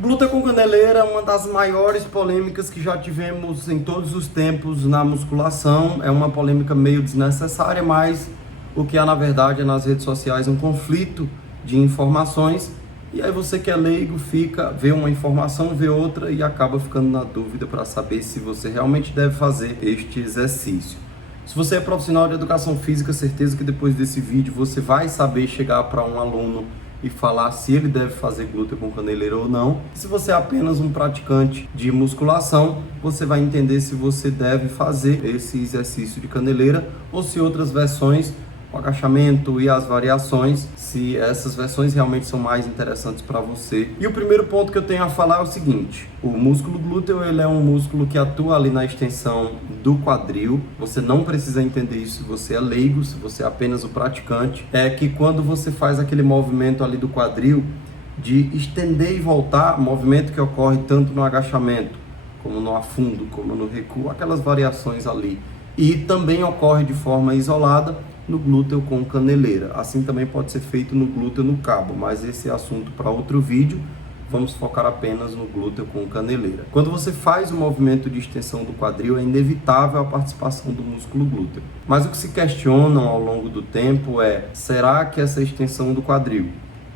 Glúten com caneleira é uma das maiores polêmicas que já tivemos em todos os tempos na musculação. É uma polêmica meio desnecessária, mas o que há na verdade é nas redes sociais um conflito de informações. E aí você que é leigo vê uma informação, vê outra e acaba ficando na dúvida para saber se você realmente deve fazer este exercício. Se você é profissional de educação física, certeza que depois desse vídeo você vai saber chegar para um aluno e falar se ele deve fazer glúten com caneleira ou não. Se você é apenas um praticante de musculação, você vai entender se você deve fazer esse exercício de caneleira ou se outras versões, o agachamento e as variações, se essas versões realmente são mais interessantes para você. E o primeiro ponto que eu tenho a falar é o seguinte: o músculo glúteo, ele é um músculo que atua ali na extensão do quadril. Você não precisa entender isso se você é leigo, se você é apenas o praticante. É que quando você faz aquele movimento ali do quadril de estender e voltar, movimento que ocorre tanto no agachamento como no afundo, como no recuo, aquelas variações ali. E também ocorre de forma isolada no glúteo com caneleira. Assim também pode ser feito no glúteo no cabo, mas esse é assunto para outro vídeo. Vamos focar apenas no glúteo com caneleira. Quando você faz o movimento de extensão do quadril, é inevitável a participação do músculo glúteo. Mas o que se questionam ao longo do tempo é: será que essa extensão do quadril,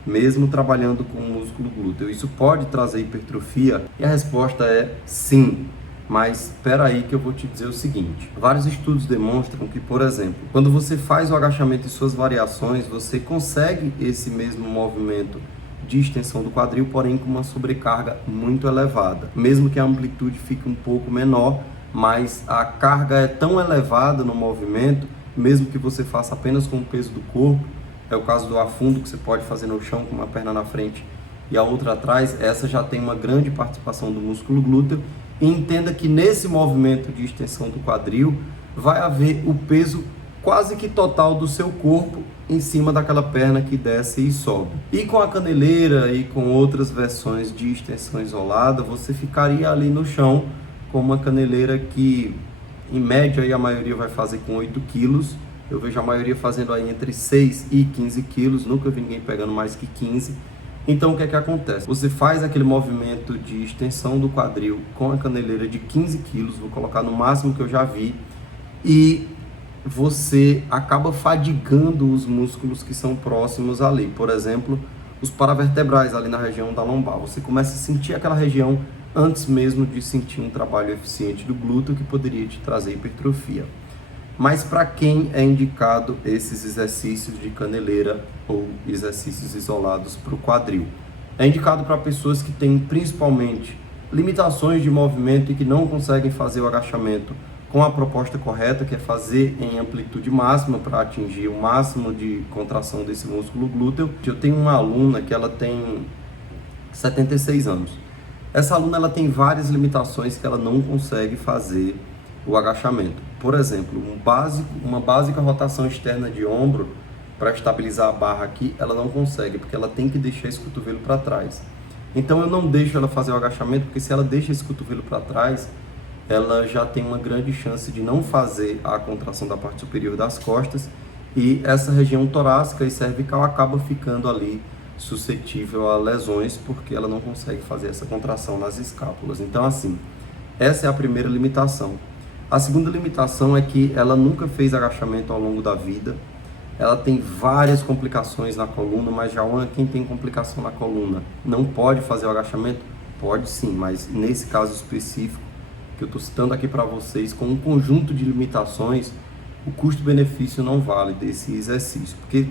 mesmo trabalhando com o músculo glúteo, isso pode trazer hipertrofia? E a resposta é sim. Mas espera aí que eu vou te dizer o seguinte: vários estudos demonstram que, por exemplo, quando você faz o agachamento e suas variações, você consegue esse mesmo movimento de extensão do quadril, porém com uma sobrecarga muito elevada. Mesmo que a amplitude fique um pouco menor, mas a carga é tão elevada no movimento, mesmo que você faça apenas com o peso do corpo, é o caso do afundo, que você pode fazer no chão com uma perna na frente e a outra atrás, essa já tem uma grande participação do músculo glúteo. E entenda que nesse movimento de extensão do quadril vai haver o peso quase que total do seu corpo em cima daquela perna que desce e sobe. E com a caneleira e com outras versões de extensão isolada, você ficaria ali no chão com uma caneleira que, em média, aí a maioria vai fazer com 8 quilos. Eu vejo a maioria fazendo aí entre 6 e 15 quilos, nunca vi ninguém pegando mais que 15. Então o que é que acontece? Você faz aquele movimento de extensão do quadril com a caneleira de 15 quilos, vou colocar no máximo que eu já vi, e você acaba fadigando os músculos que são próximos ali. Por exemplo, os paravertebrais ali na região da lombar. Você começa a sentir aquela região antes mesmo de sentir um trabalho eficiente do glúteo que poderia te trazer hipertrofia. Mas para quem é indicado esses exercícios de caneleira ou exercícios isolados para o quadril? É indicado para pessoas que têm principalmente limitações de movimento e que não conseguem fazer o agachamento com a proposta correta, que é fazer em amplitude máxima para atingir o máximo de contração desse músculo glúteo. Eu tenho uma aluna que ela tem 76 anos. Essa aluna ela tem várias limitações que ela não consegue fazer o agachamento. Por exemplo, uma básica rotação externa de ombro para estabilizar a barra aqui, ela não consegue, porque ela tem que deixar esse cotovelo para trás. Então eu não deixo ela fazer o agachamento, porque se ela deixa esse cotovelo para trás, ela já tem uma grande chance de não fazer a contração da parte superior das costas, e essa região torácica e cervical acaba ficando ali suscetível a lesões, porque ela não consegue fazer essa contração nas escápulas. Então assim, essa é a primeira limitação. A segunda limitação é que ela nunca fez agachamento ao longo da vida. Ela tem várias complicações na coluna, mas já quem tem complicação na coluna não pode fazer o agachamento? Pode sim, mas nesse caso específico que eu estou citando aqui para vocês, com um conjunto de limitações, o custo-benefício não vale desse exercício. Porque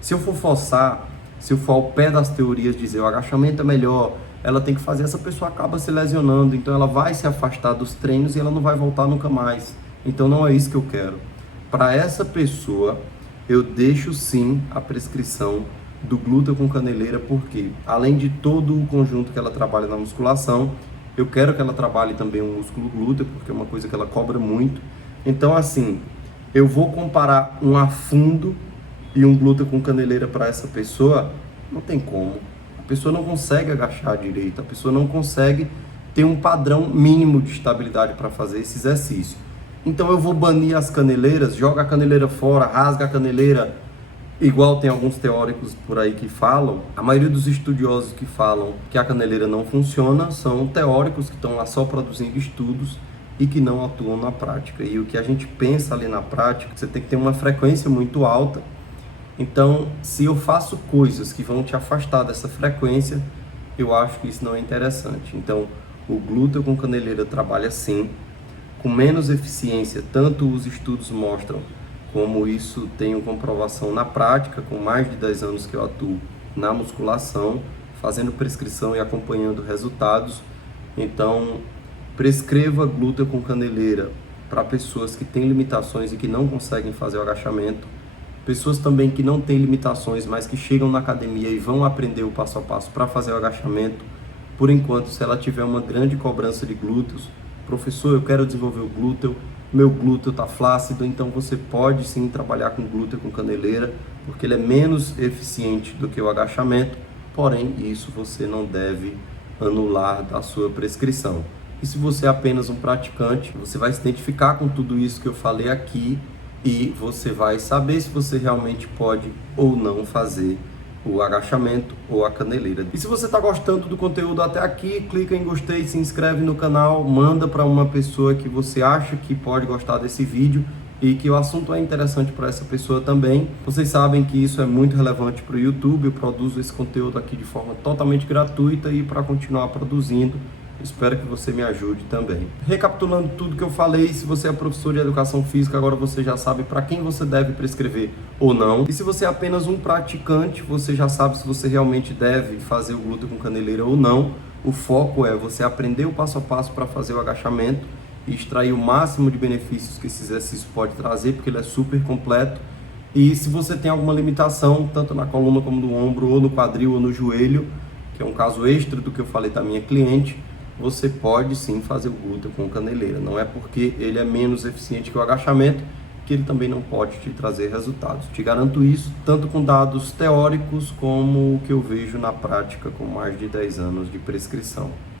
se eu for forçar, se eu for ao pé das teorias dizer o agachamento é melhor, ela tem que fazer, essa pessoa acaba se lesionando, então ela vai se afastar dos treinos e ela não vai voltar nunca mais. Então não é isso que eu quero. Para essa pessoa, eu deixo sim a prescrição do glúten com caneleira, porque além de todo o conjunto que ela trabalha na musculação, eu quero que ela trabalhe também o músculo glúteo, porque é uma coisa que ela cobra muito. Então assim, eu vou comparar um afundo e um glúten com caneleira para essa pessoa? Não tem como. A pessoa não consegue agachar direito, a pessoa não consegue ter um padrão mínimo de estabilidade para fazer esse exercício. Então eu vou banir as caneleiras, joga a caneleira fora, rasga a caneleira Igual tem alguns teóricos por aí que falam, a maioria dos estudiosos que falam que a caneleira não funciona são teóricos que estão lá só produzindo estudos e que não atuam na prática. E o que a gente pensa ali na prática, você tem que ter uma frequência muito alta. Então, se eu faço coisas que vão te afastar dessa frequência, eu acho que isso não é interessante. Então, o glúteo com caneleira trabalha sim, com menos eficiência, tanto os estudos mostram, como isso tenho comprovação na prática, com mais de 10 anos que eu atuo na musculação, fazendo prescrição e acompanhando resultados. Então, prescreva glúteo com caneleira para pessoas que têm limitações e que não conseguem fazer o agachamento, pessoas também que não têm limitações, mas que chegam na academia e vão aprender o passo a passo para fazer o agachamento. Por enquanto, se ela tiver uma grande cobrança de glúteos, professor, eu quero desenvolver o glúteo, meu glúteo está flácido, então você pode sim trabalhar com glúteo com caneleira, porque ele é menos eficiente do que o agachamento, porém isso você não deve anular da sua prescrição. E se você é apenas um praticante, você vai se identificar com tudo isso que eu falei aqui e você vai saber se você realmente pode ou não fazer o agachamento ou a caneleira. E se você está gostando do conteúdo até aqui, clica em gostei, se inscreve no canal, manda para uma pessoa que você acha que pode gostar desse vídeo e que o assunto é interessante para essa pessoa também. Vocês sabem que isso é muito relevante para o YouTube, eu produzo esse conteúdo aqui de forma totalmente gratuita e para continuar produzindo, espero que você me ajude também. Recapitulando tudo que eu falei, se você é professor de educação física, agora você já sabe para quem você deve prescrever ou não. E se você é apenas um praticante, você já sabe se você realmente deve fazer o glúteo com caneleira ou não. O foco é você aprender o passo a passo para fazer o agachamento e extrair o máximo de benefícios que esse exercício pode trazer, porque ele é super completo. E se você tem alguma limitação, tanto na coluna como no ombro, ou no quadril, ou no joelho, que é um caso extra do que eu falei da minha cliente, você pode sim fazer o glúteo com caneleira. Não é porque ele é menos eficiente que o agachamento que ele também não pode te trazer resultados. Te garanto isso, tanto com dados teóricos como o que eu vejo na prática com mais de 10 anos de prescrição.